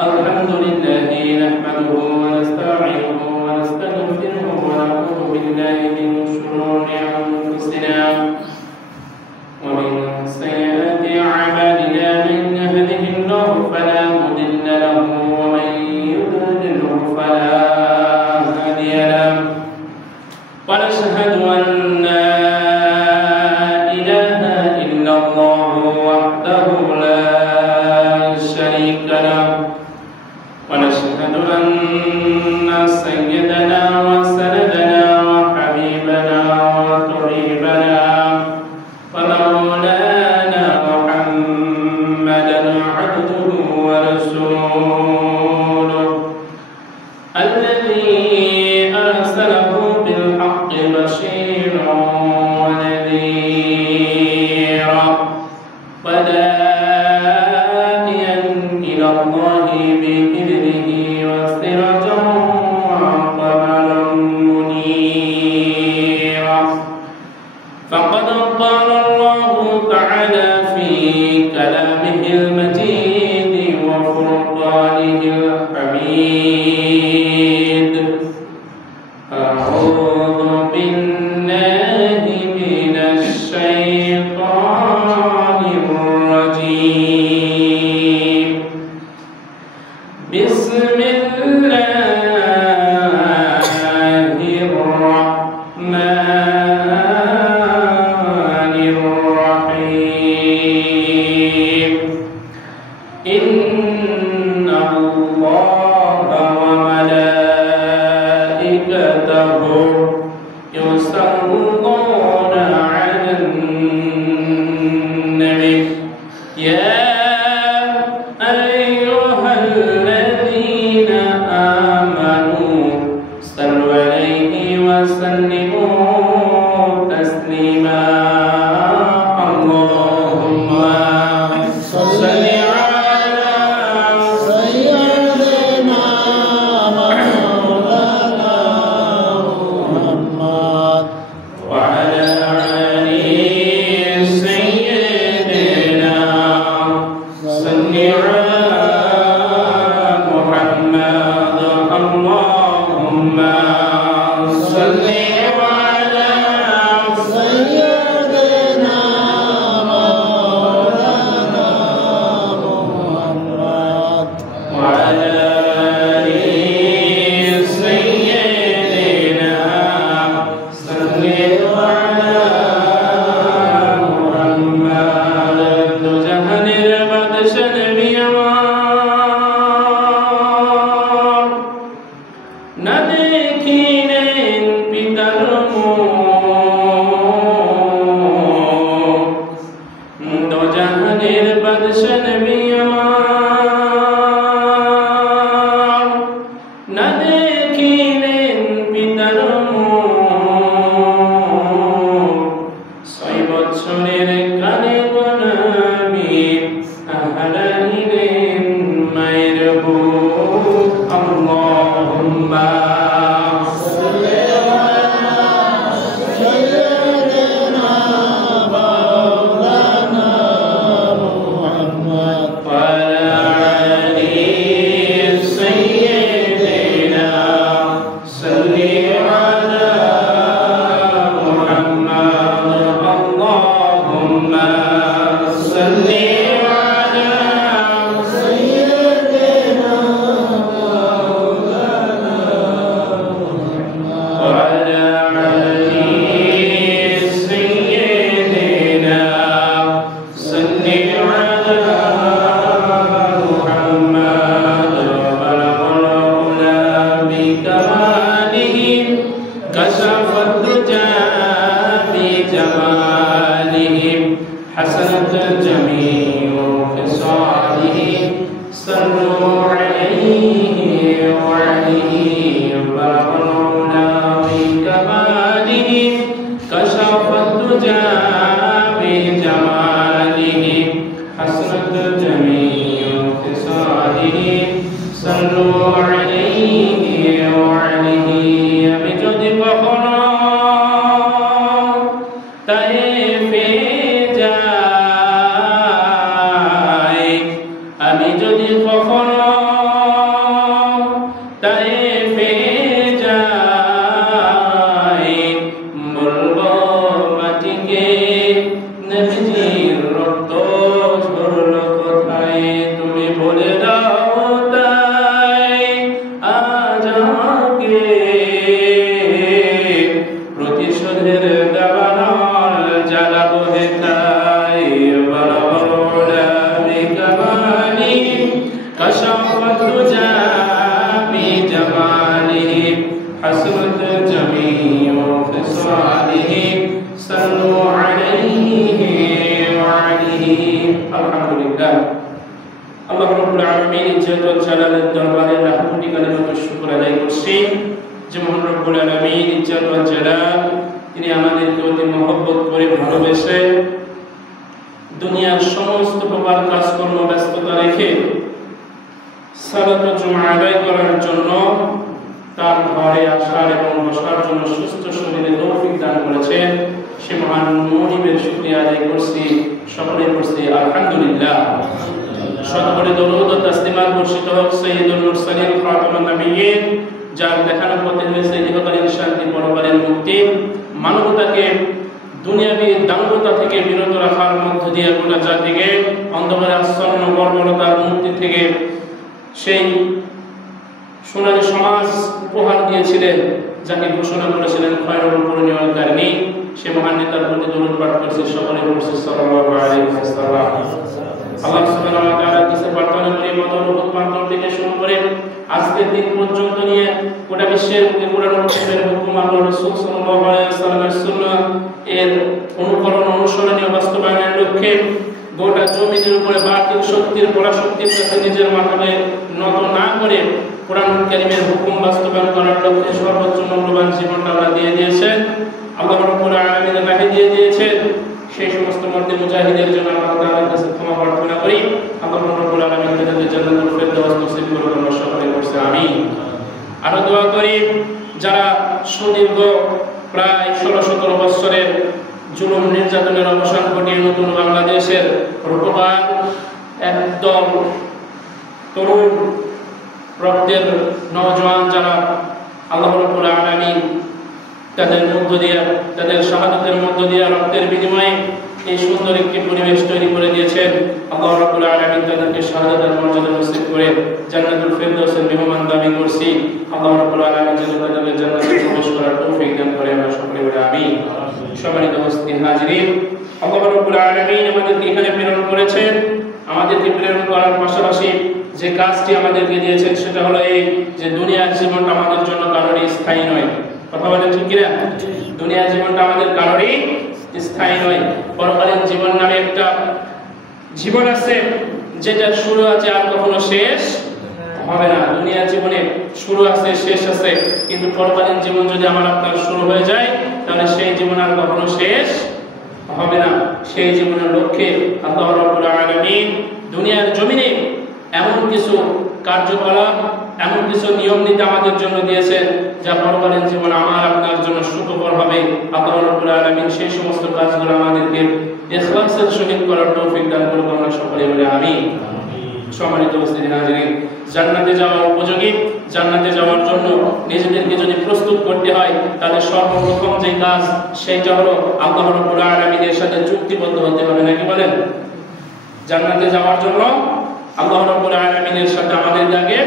الحمد لله نحمده ونستعينه ونستغفره ونعوذ بالله من شرور أنفسنا ومن سيئات أعمالنا من يهده الله فلا مضل له ومن يضلله فلا هادي له ونشهد أن لا إله إلا الله وحده لا شريك له ونشهد أن سيدنا وسندنا وحبيبنا وطبيبنا ومولانا محمدا عبده ورسوله الذي أرسله بالحق بشيرا ونذيرا وداعيا إلى الله بإذنه وسراجا وقمرا منيرا فقد قال الله تعالى في كلامه المجيد وفرقانه الحميد أعوذ بالله من الشيطان الرجيم بسم الله الرحمن الرحيم إن الله وملائكته يصلون على النبي يا أيها الذين آمنوا صلوا عليه وسلموا تسليما اللهم صل على سيدنا مولانا محمد وعلى آل سيدنا صل على محمد اللهم صل على سيدنا مولانا محمد وعلى آل سيدنا صل على محمد تجهل البطش البيوان نذكين بترمو تجهل البطش البيوان نذكين بترمو صيبت شرير كالب نبي أهلين ما يربو اللهم صل على سيدنا مولانا محمد وعلى آل سيدنا صل على محمد اللهم صل على سيدنا مولانا محمد وعلى آل سيدنا صل على محمد وبلغ العلا بكماله كشف الدجى بجماله حسنت جميع خصاله صلوا عليه وعليه بلغ العلا بكماله كشف الدجى بجماله حسنت جميع خصاله صلوا عليه وعليه بجد فخرا তাই ফে যায় আলহামদুলিল্লাহ। আল্লাহ রাব্বুল আলামিন ইজ্জতুল জালালের দরবারে লাখ কোটি কালিমাতুর শুকর আদায় করছি যে মহান রব্বুল আলামিন ইজ্জতুল জালাল তিনি আমাদেরকে অতি মহব্বত করে ভালোবেসে দুনিয়ার সমস্ত প্রকার কাজকর্ম ব্যস্ততা রেখে সালাতুল জুমআ আদায় করার জন্য তার ঘরে আসার এবং বসার জন্য সুস্থ শরীরে তৌফিক দান করেছেন। সে মহান মুনিবের শুকরিয়া আদায় করছি, সকলে করছি আলহামদুলিল্লাহ। শতকোটি দরুদ ও তাসলিমাত বর্ষিত হোক সাইয়্যিদুল মুরসালিন খাতামুন নবিয়্যিন, যার দেখানো পথে রয়েছে ইহকালীন শান্তি, পরকালীন মুক্তি। মানবতাকে দুনিয়াবী দাম্ভতা থেকে বিরত রাখার মধ্য দিয়ে গোটা জাতিকে অন্ধকারে আচ্ছন্ন বর্বরতার মুক্তি থেকে সেই সোনালী সমাজ উপহার দিয়েছিলেন, যাকে ঘোষণা করেছিলেন খয়রুল কুরুনিওয়াল কারণী। সে মহান নেতার প্রতি দরুদ পাঠ করছে, সকলে করছে সাল্লাল্লাহু আলাইহি ওয়াসাল্লাম। আল্লাহ সুবহানাহু ওয়া তাআলার কাছে প্রার্থনা করি মদন রূপান্তর থেকে শুরু করে আজকের দিন পর্যন্ত নিয়ে গোটা বিশ্বের বুকে কোরআন শরীফের হুকুম, আল্লাহর রাসূল সাল্লাল্লাহু আলাইহি ওয়াসাল্লামের সুন্নাহ এর অনুকরণ অনুসরণীয় বাস্তবায়নের লক্ষ্যে গোটা জমিনের উপরে বাতিল শক্তির পরাশক্তির কাছে নিজের মাথাকে নত না করে কোরআনুল কারীমের হুকুম বাস্তবায়ন করার লক্ষ্যে সর্বোচ্চ মূল্যবান জীবনটা আল্লাহ দিয়ে দিয়েছেন। আল্লাহ রাব্বুল আলামিন রাহে দিয়ে দিয়েছেন। সেই সমস্ত মর্দে মুজাহিদের জন্য আল্লাহ তাআলার কাছে ক্ষমা প্রার্থনা করি। আল্লাহ রাব্বুল আলামিন তাদের জান্নাতুল ফেরদাউস নসিব করুন, আমরা সকলে করছি আমিন। আর দোয়া করি যারা সুদীর্ঘ প্রায় 16-17 বছরের জুলুম নির্যাতনের অবসান ঘটিয়ে নতুন বাংলাদেশের রূপকার একদম তরুণ রক্তের নওজোয়ান যারা আল্লাহ রাব্বুল আলামিন তাদের মধ্য দিয়ে, তাদের শাহাদাতের মধ্য দিয়ে রক্তের বিনিময়ে এই সুন্দর একটি পরিবেশ তৈরি করে দিয়েছেন। আল্লাহ রাব্বুল আলামিন তাদেরকে শাহাদাতের মর্যাদা নসিব করে জান্নাতুল ফেরদাউসের মেহমান দাবি করছি। আল্লাহ রাব্বুল আলামিন যেন তাদেরকে জান্নাতে প্রবেশ করার তৌফিক দান করে, আমরা সকলে বলি আমিন। সম্মানিত উপস্থিতি হাজিরিন, আল্লাহ রাব্বুল আলামিন আমাদেরকে এখানে প্রেরণ করেছেন। আমাদেরকে প্রেরণ করার পাশাপাশি যে কাজটি আমাদেরকে দিয়েছেন সেটা হলো এই যে দুনিয়ার জীবনটা আমাদের জন্য কারোরই স্থায়ী নয়। কথা বলেন ঠিক কিনা? দুনিয়ার জীবনটা আমাদের কারোরই স্থায়ী নয়। পরকালীন জীবন নামে একটা জীবন আছে যেটা শুরু আছে আর কখনো শেষ হবে না। দুনিয়ার জীবনে শুরু আছে, শেষ আছে, কিন্তু পরকালীন জীবন যদি আমার আপনার শুরু হয়ে যায় তাহলে সেই জীবন আর কখনো শেষ হবে না। সেই জীবনের লক্ষ্যে আল্লাহ রাব্বুল আলামিন দুনিয়ার জমিনে এমন কিছু কার্যকলাপ, এমন কিছু নিয়ম নীতি আমাদের জন্য দিয়েছেন যা পরকালীন জীবন আমার আপনার জন্য সুখকর হবে। আল্লাহ রাব্বুল আলামিন সেই সমস্ত কাজগুলো আমাদেরকে ইখলাসের সহিত করার তৌফিক দান করুন, আমরা সকলে বলি আমিন। সম্মানিত উপস্থিতি হাজিরিন, জান্নাতে যাওয়ার উপযোগী, জান্নাতে যাওয়ার জন্য নিজেদেরকে যদি প্রস্তুত করতে হয় তাহলে সর্বপ্রথম যে কাজ সেটা হলো আল্লাহ রাব্বুল আলামিনের সাথে চুক্তিবদ্ধ হতে হবে, নাকি বলেন? জান্নাতে যাওয়ার জন্য আল্লাহ রাব্বুল আলামিনের সাথে আমাদের আগে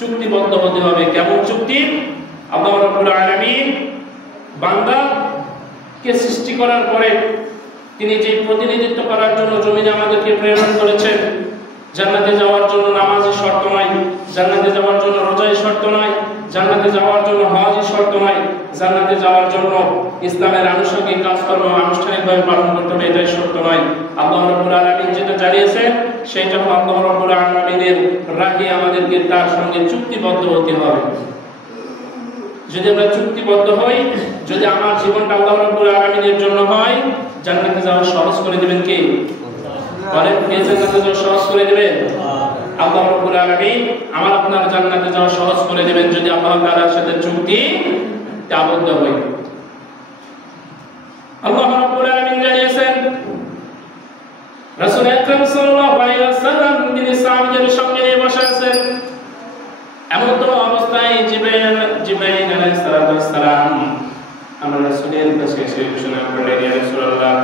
চুক্তিবদ্ধ হতে হবে। কেমন চুক্তি? আল্লাহ রাব্বুল আলামিন বান্দাকে সৃষ্টি করার পরে তিনি যে প্রতিনিধিত্ব করার জন্য জমিনে আমাদেরকে প্রেরণ করেছেন, জান্নাতে যাওয়ার জন্য নামাজই শর্ত নয়, জান্নাতে যাওয়ার জন্য রোজাই শর্ত নয়, জান্নাতে যাওয়ার জন্য হজই শর্ত নয়, জান্নাতে যাওয়ার জন্য ইসলামের আনুষঙ্গিক কাজকর্ম আনুষ্ঠানিকভাবে পালন করতে হবে এটাই শর্ত নয়। আল্লাহ রাব্বুল আলামিন যেটা জানিয়েছেন সেটা হলো আল্লাহ রাব্বুল আলামিনের রাহে আমাদেরকে তার সঙ্গে চুক্তিবদ্ধ হতে হবে। যদি আমরা চুক্তিবদ্ধ হই, যদি আমার জীবনটা আল্লাহ রাব্বুল আলামিনের জন্য হয়, জান্নাতে যাওয়া সহজ করে দিবেন কে? বলেন, কে জান্নাতে যাওয়া সহজ করে দিবেন? আল্লাহ রাব্বুল আলামিন আমার আপনার জান্নাতে যাওয়া সহজ করে দিবেন যদি আল্লাহ তাআলার সাথে চুক্তি আবদ্ধ হই। আল্লাহ রাব্বুল আলামিন জানিয়েছেন রাসূল আকরাম সাল্লাল্লাহু আলাইহি ওয়াসাল্লাম তিনি সাহাবীদের সঙ্গে নিয়ে বসে আছেন। এমন তো অবস্থায় জিবরাইল আলাইহিস সালাম আমার রাসূলের কাছে এসে ঘোষণা করলেন, ইয়া রাসূলুল্লাহ,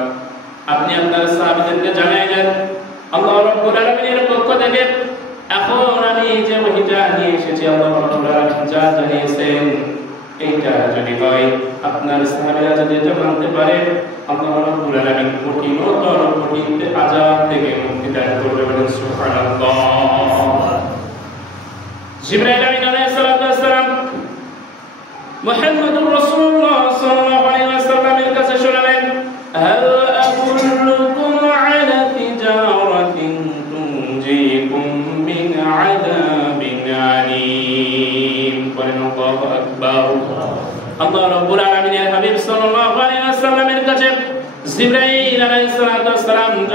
আপনি আপনার সাহাবীদেরকে জানাই দেন আল্লাহ রাব্বুল আলামিনের পক্ষ থেকে এখন আমি যে ওহীটা নিয়ে এসেছি আল্লাহ রাব্বুল আলামিন যা জানিয়েছেন এইটা যদি হয়, আপনার সাহাবীরা যদি এটা মানতে পারে, আল্লাহ রাব্বুল আলামিন কঠিনতর কঠিন আযাব থেকে মুক্তি দান করবে। বলেন সুবহানাল্লাহ। জিবরাইল আলাইহিস সালাম মুহাম্মদুর রাসূলুল্লাহ সাল্লাল্লাহু আলাইহি ওয়াসাল্লামের কাছে শোনালেন, হাল আকুল্লুকুম আলা তিজারা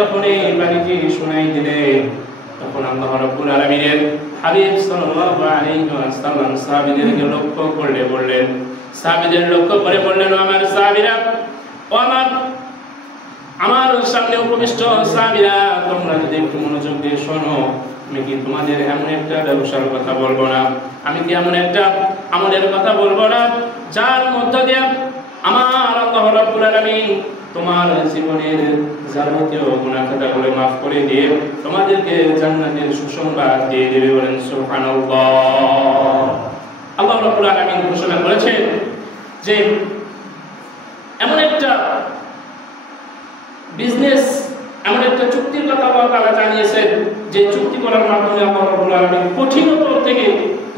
যখন এই বাণীটি শোনাই দিলেন, তখন আল্লাহ রাব্বুল আলামিনের হাবিব সাল্লাল্লাহু আলাইহি ওয়াসাল্লাম সাহাবীদেরকে লক্ষ্য করে বললেন, সাহাবীদের লক্ষ্য করে বললেন, আমার সাহাবীরা, ও আমার সামনে উপবিষ্ট সাহাবীরা, তোমরা যদি একটু মনোযোগ দিয়ে শোনো, আমি কি তোমাদের এমন একটা ব্যবসার কথা বলবো না, আমি কি এমন একটা আমলের কথা বলবো না, যার মধ্য দিয়ে আমার আল্লাহ রাব্বুল আলামিন তোমার জীবনের যাবতীয় গুনাহ খাতাগুলো মাফ করে দিয়ে তোমাদেরকে জান্নাতের সুসংবাদ দিয়ে দেবে। বলেন সুবহানাল্লাহ। আল্লাহ রাব্বুল আলামিন ঘোষণা করেছেন যে এমন একটা বিজনেস, এমন একটা চুক্তির কথা আল্লাহ তাআলা জানিয়েছেন যে চুক্তি করার মাধ্যমে আল্লাহ রাব্বুল আলামিন কঠিনতর থেকে,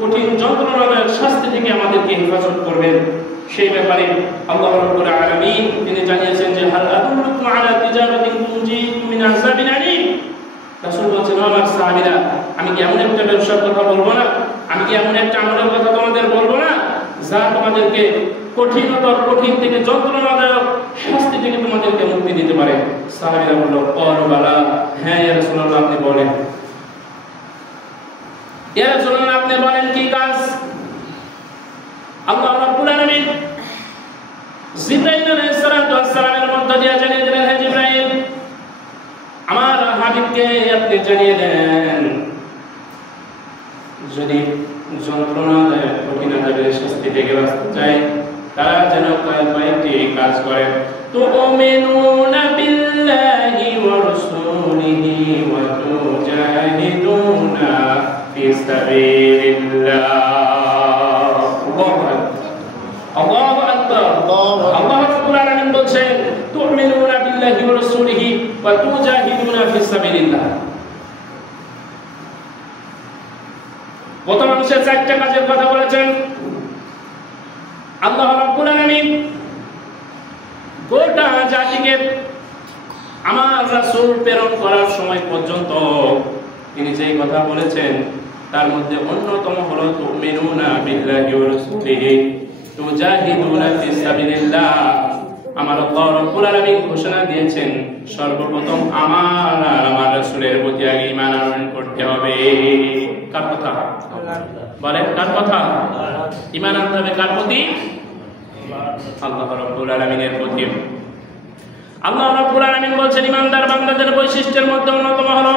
কঠিন যন্ত্রণার শাস্তি থেকে আমাদেরকে হেফাজত করবেন। সেই ব্যাপারে আল্লাহ রাব্বুল আলামিন তিনি জানিয়েছেন যে হাল আদুল্লুকুম আলা তিজারাতিন তুনজিকুম মিন আযাবিন আলীম। রাসূল বলেছেন, আমার সাহাবীরা, আমি কি এমন একটা ব্যবসার কথা বলবো না, আমি কি এমন একটা আমলের কথা তোমাদের বলবো না, যা তোমাদেরকে কঠিন থেকে যন্ত্রণাদায়ক শাস্তি থেকে তোমাদেরকে মুক্তি দিতে পারে। সাহাবীরা বলল, ক্বালু বালা, হ্যাঁ ইয়া রাসূলুল্লাহ, আপনি বলেন। ইয়া রাসূলুল্লাহ, আপনি বলেন কি কাজ? আল্লাহ রাব্বুল আলামিন জিবরাইল আলাইহিস সালাতু ওয়াস সালামের মধ্য দিয়ে জানিয়ে দিলেন, হে জিবরাইল, আমার হাবিবকে আপনি জানিয়ে দেন, যদি যন্ত্রণাদায়ক কঠিন আযাবের শাস্তি থেকে বাঁচতে চায়, তারা যেন কয়েকটি কাজ করে। তুমিনুনা বিল্লাহি ওয়া রাসূলিহি ওয়া তুজাহিদুনা ফি সাবিলিল্লাহ। আল্লাহু আকবার। আল্লাহ রাব্বুল আলামিন বলেন, তুমিনুনা বিল্লাহি ওয়া রাসূলিহি ওয়া তুজাহিদুনা ফি সাবিলিল্লাহ। প্রথম অংশে চারটি কাজের কথা বলেছেন। আল্লাহ রাব্বুল আলামিন গোটা জাতিকে আমার রাসূল প্রেরণ করার সময় পর্যন্ত তিনি যেই কথা বলেছেন তার মধ্যে অন্যতম হলো তুমিনুনা বিল্লাহি ওয়া রাসূলিহি তুজাহিদুনা ফি সাবিলিল্লাহ। আমার আল্লাহ রাব্বুল আলামিন ঘোষণা দিয়েছেন, সর্বপ্রথম আমার আর আমার রাসূলের প্রতি আগে ঈমান আনয়ন করতে হবে। কার কথা? বলেন, কার কথা? ঈমান আনতে হবে কার প্রতি? আল্লাহ রাব্বুল আলামিনের প্রতি। আল্লাহ রাব্বুল আলামিন বলেন, ঈমানদার বান্দাদের বৈশিষ্ট্যের মধ্যে অন্যতম হলো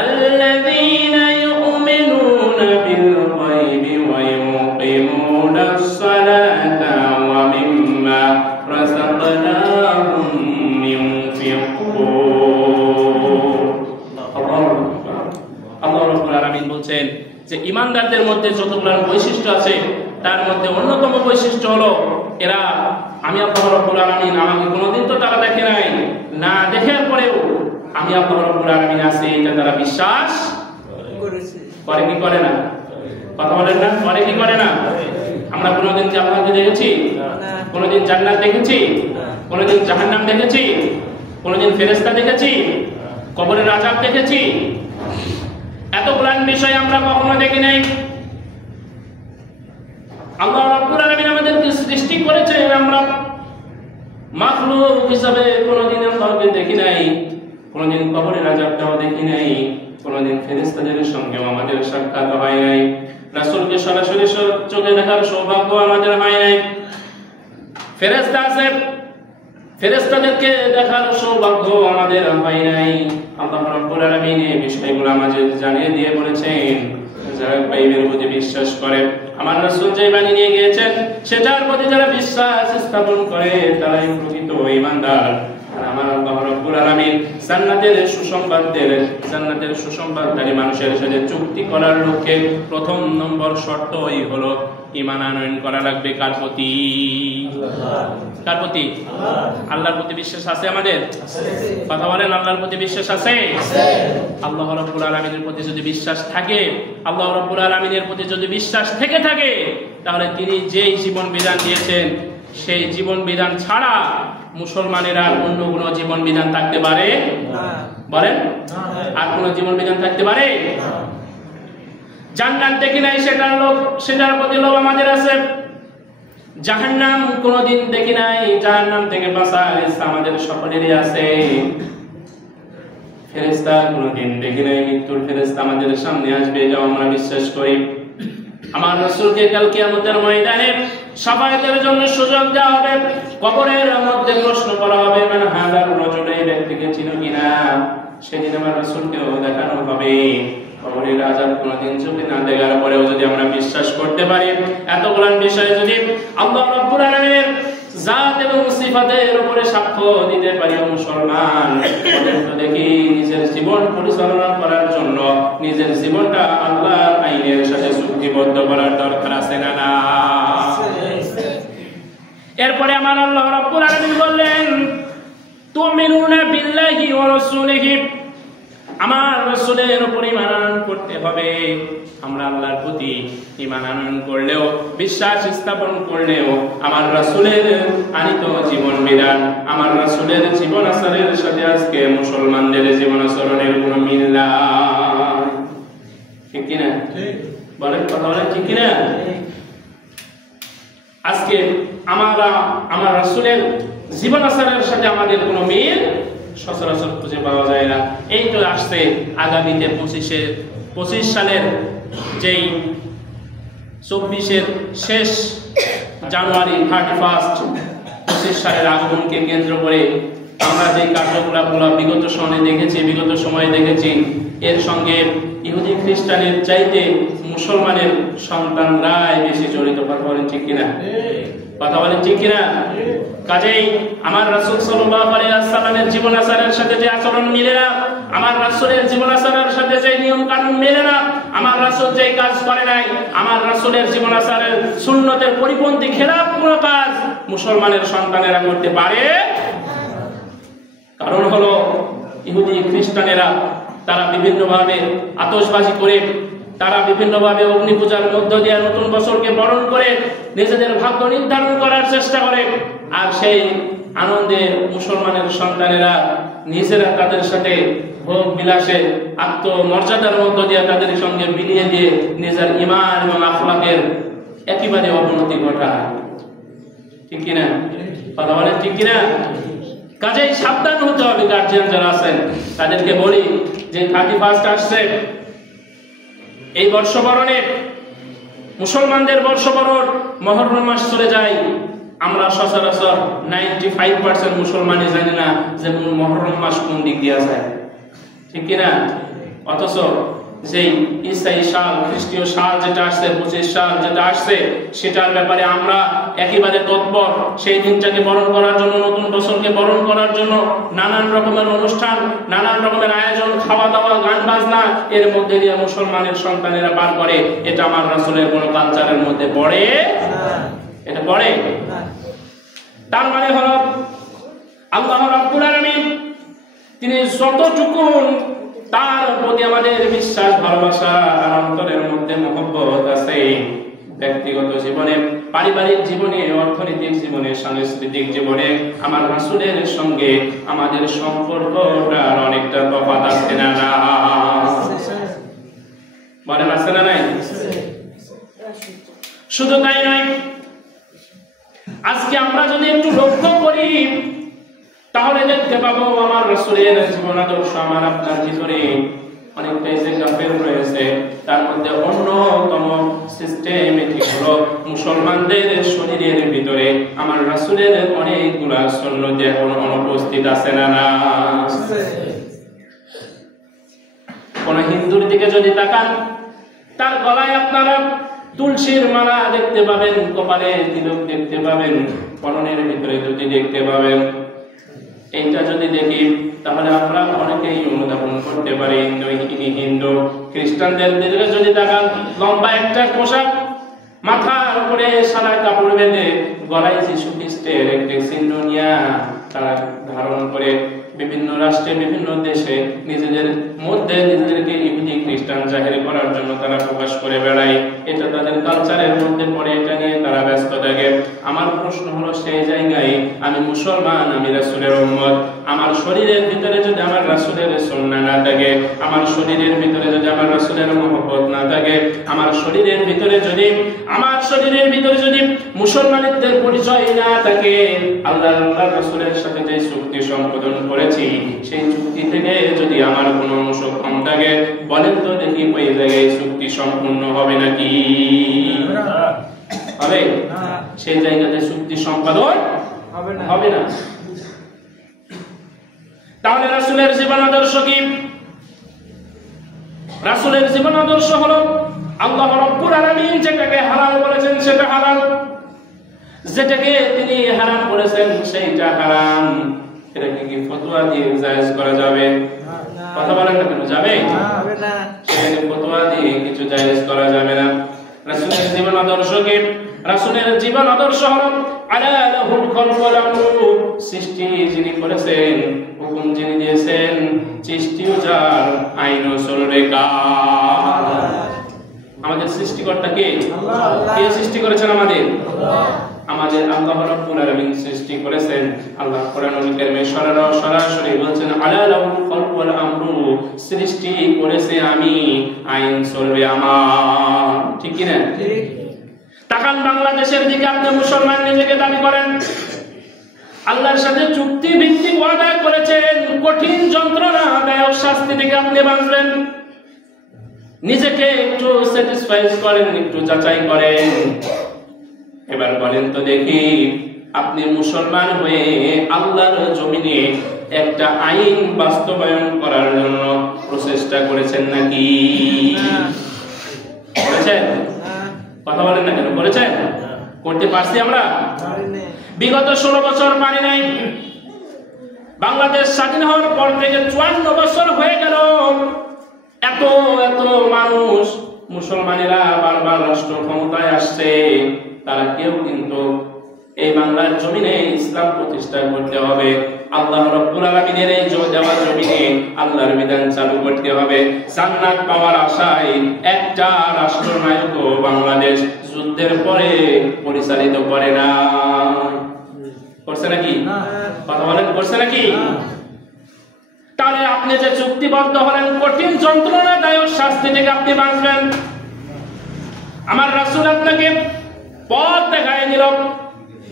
আল্লাযীনা ইউমিনুনা বিল গায়বি ওয়া ইউকিমুনাস সালাতা ওয়া মিম্মা রাযাকনাহুম ইউনফিকুন। আল্লাহ রাব্বুল আলামিন বলেন যে ঈমানদারদের মধ্যে যতগুলো বৈশিষ্ট্য আছে তার মধ্যে অন্যতম বৈশিষ্ট্য হলো এরা, আমি আল্লাহ রাব্বুল আলামিন, আমাকে কোনোদিন তো তারা দেখে নাই, না দেখার পরেও আমি আল্লাহ রাব্বুল আলামিন আছি এটা তারা বিশ্বাস করে। কি করে না? কথা বলেন না, করে কি করে না? আমরা কোনোদিন কি আল্লাহকে দেখেছি? কোনোদিন জান্নাত দেখেছি? কোনোদিন জাহান্নাম দেখেছি? কোনোদিন ফেরেশতা দেখেছি? কবরের আযাব দেখেছি? এতগুলো বিষয় আমরা কখনো দেখি নাই। আল্লাহ রাব্বুল আলামিন আমাদেরকে সৃষ্টি করেছেন, আমরা মাখলুক হিসাবে কোনোদিন আল্লাহকে দেখি নাই, কোনোদিন কবরের আযাবটাও দেখি নাই, কোনোদিন ফেরেশতাদের সঙ্গেও আমাদের সাক্ষাৎ হয় নাই, রাসূলকে সরাসরি চোখে দেখার সৌভাগ্য আমাদের হয় নাই। ফেরেশতা আছে, ফেরেশতাদেরকে দেখার সৌভাগ্য আমাদের হয় নাই। আল্লাহ রাব্বুল আলামিন এই বিষয়গুলো আমাদের জানিয়ে দিয়ে বলেছেন, যারা গায়বের প্রতি বিশ্বাস করে, আমার রাসূল যে বাণী নিয়ে গিয়েছেন সেটার প্রতি যারা বিশ্বাস স্থাপন করে তারাই প্রকৃত ঈমানদার। আর আমার আল্লাহ রাব্বুল আলামিন জান্নাতের সুসংবাদদারী মানুষের সাথে চুক্তি করার লক্ষ্যে প্রথম নম্বর শর্তই হলো ঈমান আনয়ন করা লাগবে কার প্রতি? কার প্রতি? আল্লাহর প্রতি বিশ্বাস আছে আমাদের? কথা বলেন, আল্লাহর প্রতি বিশ্বাস আছে? আল্লাহ রাব্বুল আলামিনের প্রতি যদি বিশ্বাস থাকে, আল্লাহ রাব্বুল আলামিনের প্রতি যদি বিশ্বাস থেকে থাকে, তাহলে তিনি যেই জীবন বিধান দিয়েছেন সেই জীবন বিধান ছাড়া মুসলমানেরা অন্য কোনো জীবন বিধান থাকতে পারে? বলেন, আর কোনো জীবন বিধান থাকতে পারে? জান্নাত দেখি নাই সেটার প্রতি লোভ আমাদের আছে। জাহান্নাম কোনোদিন দেখি নাই, জাহান্নাম থেকে বাঁচার ইচ্ছা আমাদের সকলেরই আছে। ফেরেশতা কোনোদিন দেখি নাই, মৃত্যুর ফেরেশতা আমাদের সামনে আসবে, এটাও আমরা বিশ্বাস করি। আমার রাসূলকে কাল কিয়ামতের ময়দানে শাফায়াতের জন্য সুযোগ দেওয়া হবে, কবরের মধ্যে প্রশ্ন করা হবে, মান হাযার রাজুল, এই ব্যক্তিকে চিনো কিনা? সেদিন আমার রাসূলকেও দেখানো হবে। কবরের আযাব কোনোদিন চোখে না দেখার পরেও যদি আমরা বিশ্বাস করতে পারি, এতগুলো বিষয়ে যদি আল্লাহ রাব্বুল আলামিনের জাত এবং সিফাতের উপরে সাক্ষ্য দিতে পারি, মুসলমান তো দেখি নিজের জীবন পরিচালনা করার জন্য নিজের জীবনটা আল্লাহর আইনের সাথে চুক্তিবদ্ধ করার দরকার আছে না? না। এরপরে আমার আল্লাহ রাব্বুল আলামিন বললেন, তুমিনুনা বিল্লাহি ওয়া রাসূলিহি, আমার রাসূলের উপর ঈমান আনয়ন করতে হবে। আমরা আল্লাহর প্রতি ঈমান আনয়ন করলেও, বিশ্বাস স্থাপন করলেও আমার রাসূলের আনিত জীবন বিধান, আমার রাসূলের জীবন আচরণের সাথে আজকে মুসলমানদের জীবন আচরণের কোনো মিল নাই। ঠিক কি না? বলেন, কথা বলেন, ঠিক কি না? আজকে আমার রাসূলের জীবন আচরণের সাথে আমাদের কোনো মিল সচরাচর খুঁজে পাওয়া যায় না। এই তো আসছে আগামীতে 25 সালের যেই 24-এর শেষ জানুয়ারি 31 সালের আগমনকে কেন্দ্র করে আমরা যে কার্যকলাপগুলো বিগত সময়ে দেখেছি, এর সঙ্গে ইহুদি খ্রিস্টানের চাইতে মুসলমানের সন্তানরাই বেশি জড়িত। কথা বলেন ঠিক কিনা? কথা বলেন ঠিক কিনা? কাজেই আমার রাসূল সাল্লাল্লাহু আলাইহি ওয়াসাল্লামের জীবন আচরণের সাথে যে আচরণ মিলে না, আমার রাসূলের জীবন আচরণের সাথে যে নিয়ম কানুন মিলে না, আমার রাসূল যে কাজ করে নাই, আমার রাসূলের জীবন আচরণের সুন্নতের পরিপন্থী খেলাফ কোনো কাজ মুসলমানের সন্তানেরা করতে পারে। কারণ হলো ইহুদি খ্রিস্টানেরা তারা বিভিন্নভাবে আতশবাজি করে, তারা বিভিন্নভাবে অগ্নি পূজার মধ্য দিয়ে নতুন বছরকে বরণ করে নিজেদের ভাগ্য নির্ধারণ করার চেষ্টা করে। আর সেই আনন্দে মুসলমানের সন্তানেরা নিজেরা তাদের সাথে ভোগ বিলাসে আত্মমর্যাদার মধ্য দিয়ে তাদের সঙ্গে বিলিয়ে দিয়ে নিজের ঈমান এবং আখলাকের একেবারে অবনতি ঘটায়। ঠিক কিনা? কথা বলেন ঠিক কিনা? কাজেই সাবধান হতে হবে। গার্জিয়ান যারা আছেন তাদেরকে বলি যে 31 আসছে, এই বর্ষবরণে মুসলমানদের বর্ষবরণ মুহররম মাস চলে যায়। আমরা সচরাচর 95% মুসলমানই জানি না যে মুহররম মাস কোন দিক দিয়ে যায়। ঠিক কিনা? অথচ যেই ইসরায়েলি সাল, খ্রিস্টীয় সাল যেটা আসছে, 25 সাল যেটা আসছে, সেটার ব্যাপারে আমরা একেবারে তৎপর। সেই দিনটাকে বরণ করার জন্য, নতুন বছরকে বরণ করার জন্য নানান রকমের অনুষ্ঠান, নানান রকমের আয়োজন, খাওয়া দাওয়া, গান বাজনা এর মধ্যে দিয়ে মুসলমানের সন্তানেরা পার করে। এটা আমার রাসূলের কোন কালচারের মধ্যে পড়ে? এটা পড়ে? তার মানে হলো আল্লাহ রাব্বুল আলামিন তিনি যতটুকু তার প্রতি আমাদের বিশ্বাস, ভালোবাসা আর অন্তরের মধ্যে মহব্বত আছে, ব্যক্তিগত জীবনে, পারিবারিক জীবনে, অর্থনৈতিক জীবনে, সাংস্কৃতিক জীবনে আমার রাসূলের সঙ্গে আমাদের সম্পর্কটা অনেকটা তফাৎ আছে না? না, বলেন আছে না? নাই? শুধু তাই নয়, আজকে আমরা যদি একটু লক্ষ্য করি তাহলে দেখতে পাবো আমার রাসূলের জীবন আদর্শ আমার আপনার ভিতরে অনেকটাই যে গাফেল রয়েছে। তার মধ্যে অন্যতম সিস্টেমেটিক হলো মুসলমানদের শরীরের ভিতরে আমার রাসূলের অনেকগুলা সুন্নাত এখন অনুপস্থিত আছে না? না। কোন হিন্দুর দিকে যদি তাকান, তার গলায় আপনারা তুলসীর মালা দেখতে পাবেন, কপালে তিলক দেখতে পাবেন, পরনের ভিতরে যদি দেখতে পাবেন। এইটা যদি দেখি তাহলে আমরা অনেকেই অনুধাবন করতে পারি হিন্দু। খ্রিস্টানদের দিকে যদি তাকান, লম্বা একটা পোশাক, মাথার উপরে সাদা কাপড় বেঁধে গলায় যীশু খ্রিস্টের একটি চিহ্ন নিয়ে তারা ধারণ করে বিভিন্ন রাষ্ট্রে, বিভিন্ন দেশে নিজেদের মধ্যে নিজেদেরকে ইহুদি খ্রিস্টান জাহির করার জন্য তারা প্রকাশ করে বেড়ায়। এটা তাদের কালচারের মধ্যে পড়ে, এটা নিয়ে তারা ব্যস্ত থাকে। আমার প্রশ্ন হলো, সেই জায়গায় আমি মুসলমান, আমি রাসূলের উম্মত, আমার শরীরের ভিতরে যদি আমার রাসূলের সুন্নাহ না থাকে, আমার শরীরের ভিতরে যদি আমার রাসূলের মহব্বত না থাকে, আমার শরীরের ভিতরে যদি মুসলমানদের পরিচয় না থাকে, আল্লাহর রাসূলের সাথে যে চুক্তি সম্পাদন করেছি সেই চুক্তি থেকে যদি আমার কোনো অংশ কম থাকে, বলেন তো দেখি ওই জায়গায় চুক্তি সম্পূর্ণ হবে নাকি? হবে? সেই জায়গাতে চুক্তি সম্পাদন হবে না। তাহলে রাসূলের জীবন আদর্শ কি? রাসূলের জীবন আদর্শ হলো আল্লাহ রাব্বুল আলামিন যেটাকে হালাল বলেছেন সেটা হালাল, যেটাকে তিনি হারাম করেছেন সেইটা হারাম। এটাকে কি ফতোয়া দিয়ে জায়েজ করা যাবে? কথা বলেন না কেন? যাবে না। সেটাকে ফতোয়া দিয়ে কিছু জায়েজ করা যাবে না। রাসূলের জীবন আদর্শ কি? রাসূলের জীবন আদর্শ হলো আলা লাহুল খালকু ওয়াল আমরু, সৃষ্টি যিনি করেছেন, হুকুম যিনি দিয়েছেন, সৃষ্টিও যার, আইনও চলবে কার? আমাদের সৃষ্টিকর্তা কে? আল্লাহ। কে সৃষ্টি করেছেন আমাদের? আল্লাহ। আমাদের আল্লাহ রাব্বুল আলামিন সৃষ্টি করেছেন। আল্লাহ কোরআনুল কারীমে সরাসরি বলেছেন আলা লাহুল খালকু ওয়াল আমরু, সৃষ্টি করেছে আমি, আইন চলবে আমার। ঠিক কি না? ঠিক। তাকান বাংলাদেশের দিকে, আপনি মুসলমান নিজেকে দাবি করেন, আল্লাহর সাথে চুক্তি ভিত্তিক ওয়াদা করেছেন, কঠিন যন্ত্রণাদায়ক শাস্তি থেকে আপনি বাঁচবেন। নিজেকে একটু স্যাটিসফাইড করেন, একটু যাচাই করেন। এবার বলেন তো দেখি, আপনি মুসলমান হয়ে আল্লাহর জমিনে একটা আইন বাস্তবায়ন করার জন্য প্রচেষ্টা করেছেন নাকি? করেছেন? কথা বলেন না কেন? করেছেন? করতে পারছি আমরা? বিগত 16 বছর পারি নাই। বাংলাদেশ স্বাধীন হওয়ার পর থেকে 54 বছর হয়ে গেল। এত মানুষ, মুসলমানেরা বারবার রাষ্ট্র ক্ষমতায় আসছে, তারা কেউ কিন্তু এই বাংলার জমিনে ইসলাম প্রতিষ্ঠা করতে হবে, আল্লাহ রাব্বুল আলামিনের এই দেওয়া জমিনে আল্লাহর বিধান চালু করতে হবে, জান্নাত পাওয়ার আশায় একটা রাষ্ট্রনায়ক বাংলাদেশ যুদ্ধের পরে পরিচালিত করে না। করছে নাকি? কথা বলেন, করছে নাকি? তাহলে আপনি যে চুক্তিবদ্ধ হলেন, কঠিন যন্ত্রণাদায়ক শাস্তি থেকে আপনি বাঁচবেন, আমার রাসূল আপনাকে পথ দেখায় দিল।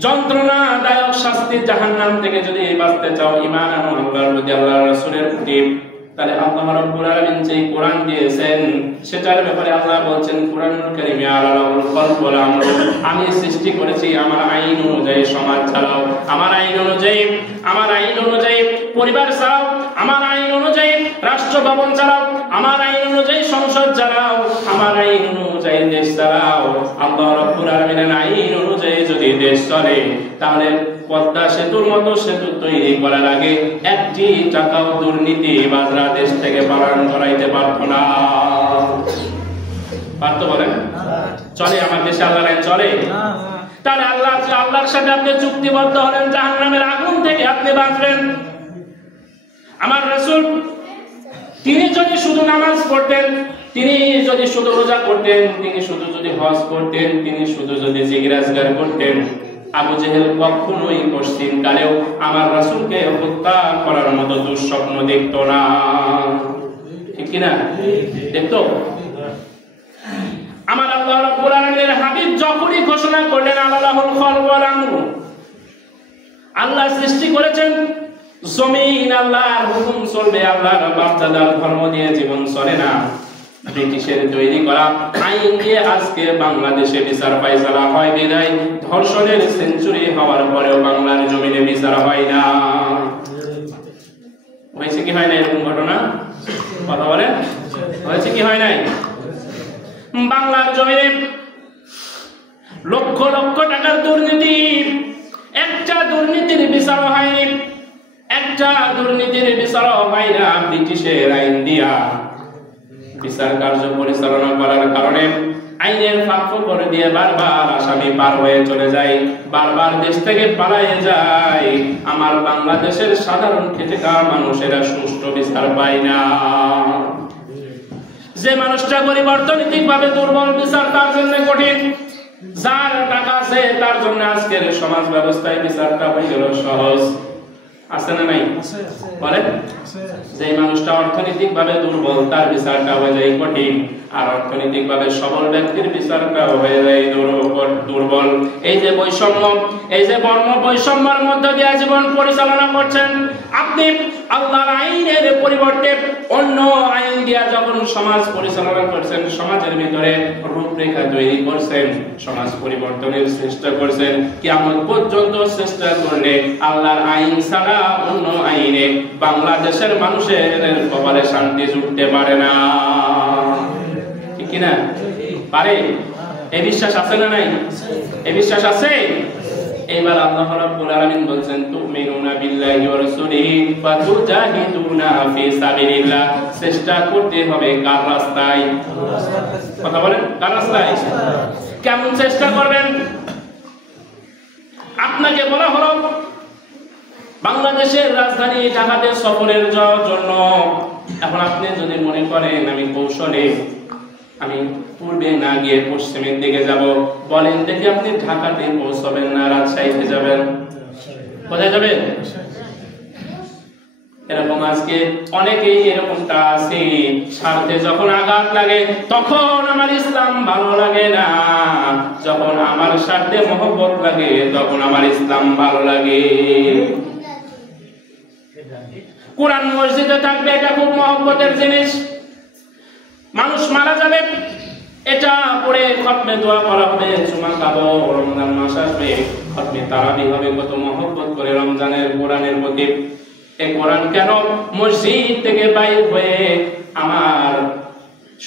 যন্ত্রণাদায়ক শাস্তি জাহান্নাম থেকে যদি বাঁচতে চাও, ঈমান আনো আল্লাহর প্রতি, আল্লাহর রাসূলের প্রতি, তাহলে আল্লাহ রাব্বুল আলামিন যে কোরআন দিয়েছেন সেটার ব্যাপারে আল্লাহ বলছেন কোরআনুল কারীমে আলা লাহুল খালকু ওয়াল আমরু, আমি সৃষ্টি করেছি আমার আইন অনুযায়ী সমাজ চালাও, আমার আইন অনুযায়ী পরিবার চালাও, আমার আইন অনুযায়ী রাষ্ট্র ভবন চালাও, আমার আইন অনুযায়ী সংসদ চালাও, আমার আইন অনুযায়ী দেশ চালাও। আল্লাহ রাব্বুল আলামিনের আইন অনুযায়ী যদি দেশ চলে, তাহলে পদ্মা সেতুর মতো সেতু তৈরি করার আগে একটি টাকাও দুর্নীতিবাজরা দেশ থেকে পালন করাইতে পারতো না। পারতো? বলেন চলে আমার দেশে আল্লাহর আইন চলে? তাহলে আল্লাহর সাথে আপনি চুক্তিবদ্ধ হলেন, জাহান্নামের আগুন থেকে আপনি বাঁচবেন। আমার রাসূল তিনি যদি শুধু নামাজ পড়তেন, তিনি যদি শুধু রোজা করতেন, তিনি শুধু যদি হজ করতেন, তিনি শুধু যদি জিকির-আজকার করতেন, আবু জেহেল কখনোই পশ্চিম কালেও আমার রাসূলকে হত্যা করার মতো দুঃস্বপ্ন দেখতো না। ঠিক কি না? দেখতো? আমার আল্লাহ রাব্বুল আলামিনের হাবিব যখনই ঘোষণা করলেন আল্লাহুল খালকু ওয়াল আমরু, আল্লাহ সৃষ্টি করেছেন জমিন, আল্লাহর হুকুম চলবে, আল্লাহর বাপদাদার ধর্ম দিয়ে জীবন চলে না। ব্রিটিশের তৈরি করা আইন দিয়ে আজকে বাংলাদেশে বিচার ফায়সালা হয় বিদায় ধর্ষণের সেঞ্চুরি হওয়ার পরেও বাংলার জমিনে বিচার হয় না। হয়েছে কি হয় না এরকম ঘটনা? কথা বলেন, হয়েছে কি হয় নাই? বাংলার জমিনে লক্ষ লক্ষ টাকার দুর্নীতি, একটা দুর্নীতির বিচার হয়নি, একটা দুর্নীতির বিচার হয় না। ব্রিটিশের আইন দিয়া বিচার কার্য পরিচালনা করার কারণে আইনের ফাঁক করে দিয়ে বারবার আসামি পার হয়ে চলে যায়, বারবার দেশ থেকে পালিয়ে যায়। আমার বাংলাদেশের সাধারণ খেটে খাওয়া মানুষেরা সুষ্ঠু বিচার পায় না। যে মানুষটা গরিব, অর্থনৈতিকভাবে দুর্বল, বিচার তার জন্য কঠিন। যার টাকা আছে তার জন্য আজকের সমাজ ব্যবস্থায় বিচারটা হয়ে গেল সহজ। আছে না নাই? বলেন, যে মানুষটা অর্থনৈতিকভাবে দুর্বল তার বিচারটা হয়ে যায় কঠিন, আর অর্থনৈতিকভাবে সবল ব্যক্তির বিচারটা হয়ে যায় দুর্বল। এই যে বৈষম্য, এই যে বর্ণ বৈষম্যের মধ্যে দিয়ে জীবন পরিচালনা করছেন আপনি, আল্লাহর আইনের পরিবর্তে অন্য আইন দিয়া যখন সমাজ পরিচালনা করছেন, সমাজের ভিতরে রূপরেখা তৈরি করছেন, সমাজ পরিবর্তনের চেষ্টা করছেন, কিয়ামত পর্যন্ত চেষ্টা করলে আল্লাহর আইন ছাড়া অন্য আইনে বাংলাদেশের মানুষের কপালে শান্তি জুটতে পারে না। ঠিক কিনা? পারে? এই বিশ্বাস আছে না নাই? এই বিশ্বাস আছে। এবার আল্লাহ রাব্বুল আলামিন বলেন, তুমিনুনা বিল্লাহি ওয়া রাসূলিহি ওয়া তুজাহিদুনা ফি সাবিলিল্লাহ। চেষ্টা করতে হবে কার রাস্তায়? কথা বলেন, কার রাস্তায়? কেমন চেষ্টা করবেন? আপনাকে বলা হলো বাংলাদেশের রাজধানী ঢাকাতে সফরের যাওয়ার জন্য। এখন আপনি যদি মনে করেন আমি কৌশলে আমি পূর্বে না গিয়ে পশ্চিমের দিকে যাব, বলেন দেখি আপনি ঢাকাতে পৌঁছবেন না রাজশাহীতে যাবেন? কোথায় যাবেন? এরকম আজকে অনেকেই এরকমটা আছে, স্বার্থে যখন আঘাত লাগে তখন আমার ইসলাম ভালো লাগে না, যখন আমার স্বার্থে মহব্বত লাগে তখন আমার ইসলাম ভালো লাগে। কোরআন মসজিদে থাকবে, এটা খুব মহব্বতের জিনিস। মানুষ মারা যাবে, এটা পড়ে খতমে দোয়া করা হবে, জুমা খাবো, রমজান মাস আসবে, খতমে তারাবি হবে, কত মহব্বত করে রমজানের কোরআনের প্রতি। এই কোরআন কেন মসজিদ থেকে বাইরে হয়ে আমার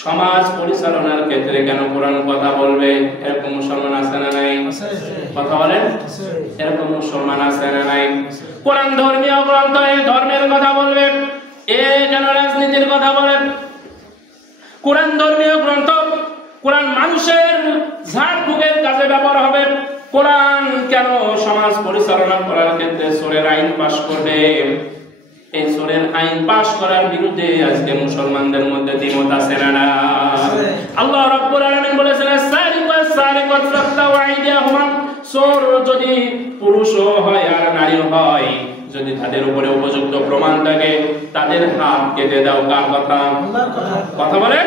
সমাজ পরিচালনার ক্ষেত্রে কেন কোরআন কথা বলবে? এরকম মুসলমান আছে না নাই? কথা বলেন, এরকম মুসলমান আছে না নাই? কোরআন ধর্মীয় গ্রন্থ, এই ধর্মের কথা বলবে, এ কেন রাজনীতির কথা বলেন? কোরআন ধর্মীয় গ্রন্থ, কোরআন মানুষের ঝাড়ফুঁকের কাজে ব্যবহার হবে। কোরআন কেন সমাজ পরিচালনা করার ক্ষেত্রে সূরার আইন পাশ করবে? এই সূরার আইন পাশ করার বিরুদ্ধে আজকে মুসলমানদের মধ্যে দ্বিমত আছে না? আল্লাহ রাব্বুল আলামিন বলেছেন, সারিকু সারিকাতু ফাকতাউ আইদিয়াহুমা। চোর যদি পুরুষও হয় আর নারীও হয়, যদি তাদের উপরে উপযুক্ত প্রমাণ থাকে তাদের হাত কেটে দাও। কার কথা? কথা বলেন।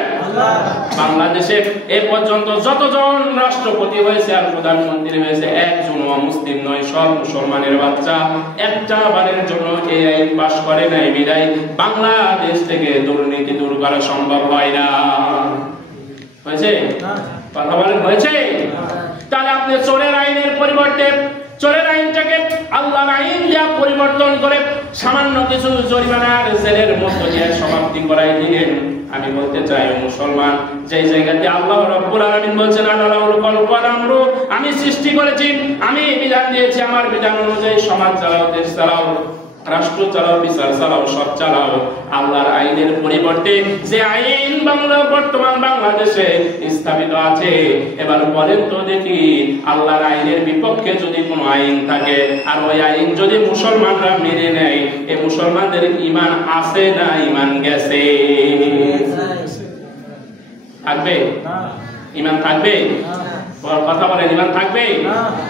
বাংলাদেশে এ পর্যন্ত যতজন রাষ্ট্রপতি হয়েছে আর প্রধানমন্ত্রী হয়েছে, একজন মুসলিম নয়, সব মুসলমানের বাচ্চা। একটা বারের জন্য এই আইন পাশ করে নাই বিদায় বাংলাদেশ থেকে দুর্নীতি দূর করা সম্ভব হয় না। হয়েছে? কথা বলেন, হয়েছে? তাহলে আপনি চোরের আইনের পরিবর্তে চোরের আইনটাকে আল্লাহর আইন দিয়া পরিবর্তন করে সামান্য কিছু জরিমানার জেলের মধ্য দিয়ে সমাপ্তি করাই দিলেন। আমি বলতে চাই মুসলমান, যে জায়গাতে আল্লাহ রাব্বুল আলামিন বলছেন আলাউল কলকাল আমরু, আমি সৃষ্টি করেছি, আমি বিধান দিয়েছি, আমার বিধান অনুযায়ী সমাজ চালাও, দেশ চালাও, রাষ্ট্র চালাও, বিচার চালাও, সব চালাও। আল্লাহর আইনের পরিবর্তে যে আইন বর্তমান বাংলাদেশে স্থাপিত আছে, এবার বলেন তো দেখি আল্লাহর আইনের বিপক্ষে যদি কোনো আইন থাকে আর ওই আইন যদি মুসলমানরা মেনে নেয়, এই মুসলমানদের ঈমান আছে না ঈমান গেছে? থাকবে? ঈমান থাকবে? কথা বলেন, ঈমান থাকবে?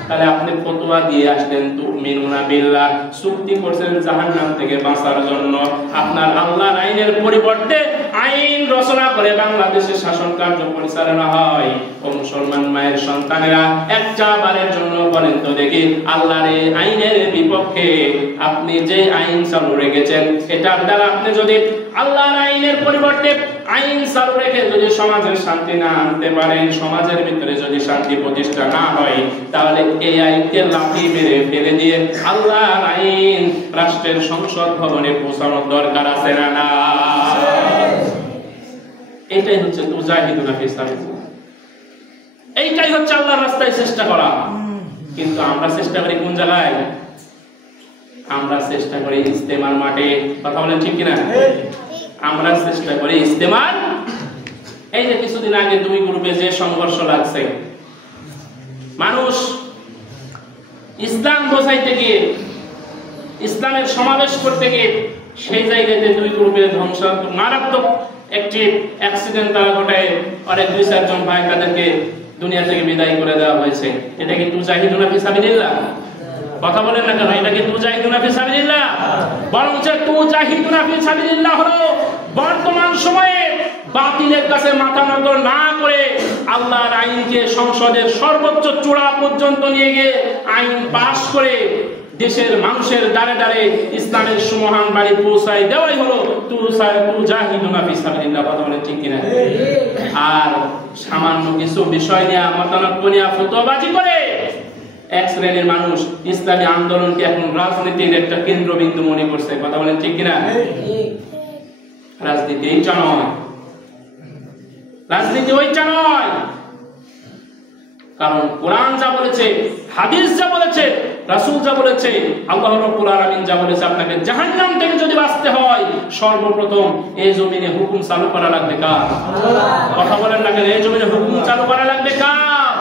তাহলে আপনি ফতোয়া দিয়ে আসলেন তুমিনুনা বিল্লাহ, চুক্তি করছেন জাহান্নাম থেকে বাঁচার জন্য। আপনার আল্লাহর আইনের পরিবর্তে আইন রচনা করে বাংলাদেশের শাসন কার্য পরিচালনা হয়। ও মুসলমান মায়ের সন্তানেরা, একটা বারের জন্য বলেন তো দেখি আল্লাহর এই আইনের বিপক্ষে আপনি যে আইন চালু রেখেছেন, এটার দ্বারা আপনি যদি আল্লাহর আইনের পরিবর্তে আইন চালু রেখে যদি সমাজের শান্তি না আনতে পারেন, সমাজের ভিতরে যদি শান্তি প্রতিষ্ঠা না হয়, তাহলে এই আইনকে লাথি মেরে ফেলে দিয়ে আল্লাহর আইন রাষ্ট্রের সংসদ ভবনে পৌঁছানোর দরকার আছে না? এটাই হচ্ছে তুজাহিদুনা ফি সাবিলিল্লাহ, এইটাই হচ্ছে আল্লাহর রাস্তায় চেষ্টা করা। কিন্তু আমরা চেষ্টা করি কোন জায়গায়? আমরা চেষ্টা করি ইজতেমার মাঠে। কথা বলেন ঠিক কিনা? আমরা চেষ্টা করি ইজতেমার। এই যে কিছুদিন আগে দুই গ্রুপে যে সংঘর্ষ লাগছে, মানুষ ইসলাম বোঝাইতে গিয়ে, ইসলামের সমাবেশ করতে গিয়ে সেই জায়গাতে দুই গ্রুপে মারাত্মক একটি অ্যাক্সিডেন্ট তারা ঘটায়, অনেক 2-4 জন ভাই তাদেরকে দুনিয়া থেকে বিদায় করে দেওয়া হয়েছে। এটা কি তুজাহিদুনা ফি সাবিলিল্লাহ? কথা বলেন না কেন? এটা কি তুজাহিদুনা ফি সাবিলিল্লাহ? বরং যে তুজাহিদুনা ফি সাবিলিল্লাহ হলো বর্তমান সময়ে বাতিলের কাছে মাথা নত না করে আল্লাহর আইনকে সংসদের সর্বোচ্চ চূড়া পর্যন্ত নিয়ে গিয়ে আইন পাশ করে দেশের মানুষের দ্বারে দ্বারে ইসলামের সুমহান বাড়ি পৌঁছায় দেওয়াই হলো তুজাহিদুনা ফি সাবিলিল্লাহ। কথা বলেন ঠিক কিনা? আর সামান্য কিছু বিষয় নিয়ে মতানৈক্য নিয়ে ফতোয়াবাজি করে এক শ্রেণীর মানুষ ইসলামী আন্দোলনকে এখন রাজনীতির একটা কেন্দ্রবিন্দু মনে করছে। কথা বলেন ঠিক কিনা? রাজনীতি এইটা নয়, রাজনীতি ওইটা নয়। কারণ কোরআন যা বলেছে, হাদিস যা বলেছে, রাসূল যা বলেছে, আল্লাহ রাব্বুল আলামিন যা বলেছে, আপনাকে জাহান্নাম থেকে যদি বাঁচতে হয় সর্বপ্রথম এই জমিনে হুকুম চালু করা লাগবে কার? কথা বলেন না কেন? এই জমিনে হুকুম চালু করা লাগবে কার?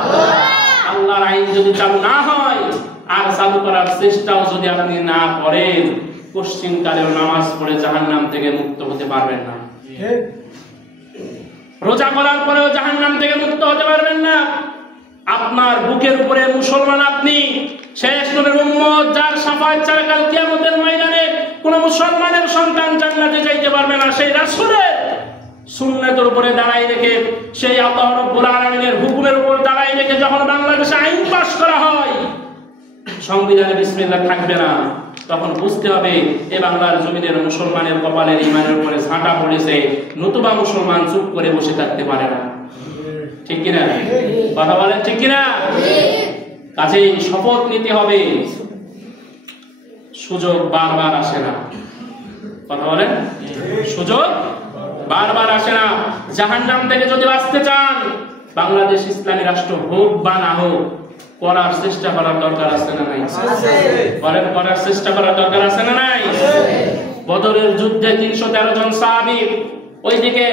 আল্লাহর আইন যদি চালু না হয় আর চালু করার চেষ্টাও যদি আপনি না করেন, পশ্চিম কালেও নামাজ পড়ে জাহান্নাম থেকে মুক্ত হতে পারবেন না। রোজা করার পরেও জাহান্নাম থেকে মুক্ত হতে পারবেন না। আপনার বুকের উপরে মুসলমান আপনি, শেষ নবীর উম্মত, যার শাফায়াত ছাড়া কাল কিয়ামতের ময়দানে কোন মুসলমানের সন্তান জান্নাতে যাইতে পারবে না। সেই রাসূলের সুন্নাতের উপরে দাঁড়াই রেখে, সেই আল্লাহ রাব্বুল আলামিনের হুকুমের উপর দাঁড়াই রেখে যখন বাংলাদেশে আইন পাস করা হয়, সংবিধানে বিসমিল্লাহ থাকবে না, তখন বুঝতে হবে এ বাংলার জমিনের মুসলমানের কপালের ঈমানের উপরে ঝাঁটা পড়েছে, নতুবা মুসলমান চুপ করে বসে থাকতে পারে না। ঠিক কিনা? কথা বলেন ঠিক কিনা? কাজেই শপথ নিতে হবে। সুযোগ বারবার আসে না। কথা বলেন, সুযোগ বারবার আসে না। জাহান্নাম থেকে যদি বাঁচতে চান, বাংলাদেশ ইসলামী রাষ্ট্র হোক বা না হোক, করার চেষ্টা করার দরকার আছে না নাই? বলেন, করার চেষ্টা করার দরকার আছে না নাই? বদরের যুদ্ধে 313 জন সাহাবী ওইদিকে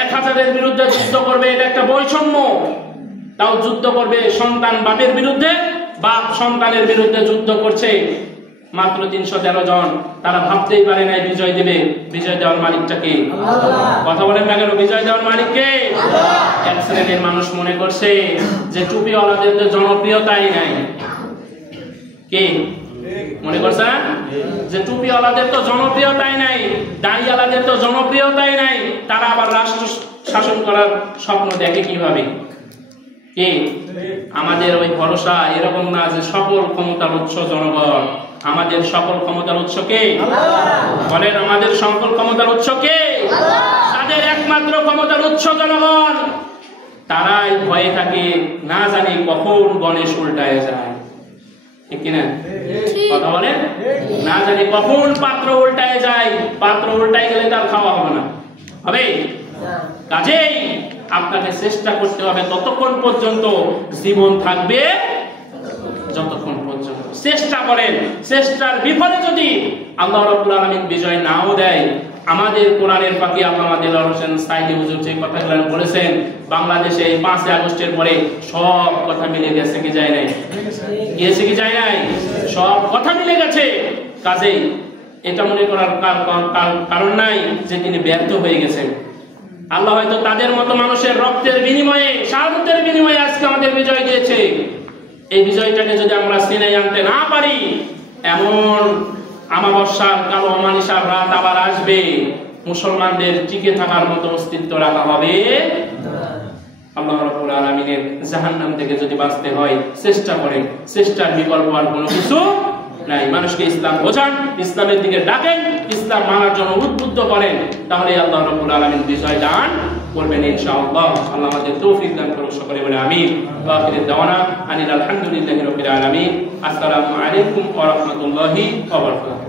1000-এর বিরুদ্ধে যুদ্ধ করবে, এটা একটা বৈষম্য। তাও যুদ্ধ করবে সন্তান বাপের বিরুদ্ধে, বাপ সন্তানের বিরুদ্ধে যুদ্ধ করছে। মাত্র 313 জন। তারা ভাবতেই পারে নাই বিজয় দেবে। বিজয় দেওয়ার মালিকটা কে? কথা বলেন না কেন? বিজয় দেওয়ার মালিক কে? এক শ্রেণীর মানুষ মনে করছে যে টুপিওয়ালাদের তো জনপ্রিয়তাই নাই। কে মনে করছে যে টুপিওয়ালাদের তো জনপ্রিয়তাই নাই, দাড়িওয়ালাদের তো জনপ্রিয়তাই নাই, তারা আবার রাষ্ট্র শাসন করার স্বপ্ন দেখে কিভাবে? কে? আমাদের ওই ভরসা এরকম না যে সকল ক্ষমতার উৎস জনগণ। আমাদের সকল ক্ষমতার উৎস কে? বলেন, আমাদের সকল ক্ষমতার উৎস কে? তাদের একমাত্র ক্ষমতার উৎস জনগণ। তারাই ভয়ে থাকে, না জানি কখন গণেশ উল্টায় যায়। ঠিক কিনা? কথা বলেন, না জানি কখন পাত্র উল্টায় যায়। পাত্র উল্টায় গেলে তার খাওয়া হবে না, হবে? কাজেই আপনাকে চেষ্টা করতে হবে ততক্ষণ পর্যন্ত জীবন থাকবে, যতক্ষণ পর্যন্ত চেষ্টা করেন। চেষ্টার বিফলে যদি আল্লাহ রাব্বুল আলামিন বিজয় নাও দেয়, আমাদের কোরআনের পাখি আল্লামা দেলোয়ার হোসেন সাইদি হুজুর যে কথাগুলো বলেছেন, বাংলাদেশে 5 আগস্টের পরে সব কথা মিলে গেছে কি যায় নাই? গিয়েছে কি যায় নাই? সব কথা মিলে গেছে। কাজেই এটা মনে করার কারণ নাই যে তিনি ব্যর্থ হয়ে গেছেন। আল্লাহ হয়তো তাদের মতো মানুষের রক্তের বিনিময়ে, শাহাদাতের বিনিময়ে আজকে আমাদের বিজয় দিয়েছে। এই বিজয়টাকে যদি আমরা ছিনিয়ে আনতে না পারি, এমন আমাবস্যার কালো অমানিসার রাত আবার আসবে, মুসলমানদের টিকে থাকার মতো অস্তিত্ব রাখা হবে। আল্লাহ রাব্বুল আলামিনের জাহান্নাম থেকে যদি বাঁচতে হয় চেষ্টা করেন। চেষ্টার বিকল্প আর কোনো কিছু নাই। মানুষকে ইসলাম বোঝান, ইসলামের দিকে ডাকেন, ইসলাম মানার জন্য উদ্বুদ্ধ করেন, তাহলে আল্লাহ রাব্বুল আলামিন বিজয় দান করবেন ইনশাআল্লাহ। আল্লাহ আমাদের তৌফিক দান করুন, সকলে বলে আমিন। ওয়া আখিরু দাওয়ানা আনিল আলহামদুলিল্লাহি রাব্বিল আলামিন। আসসালামু আলাইকুম ওয়া রাহমাতুল্লাহি ওয়া বারাকাতুহু।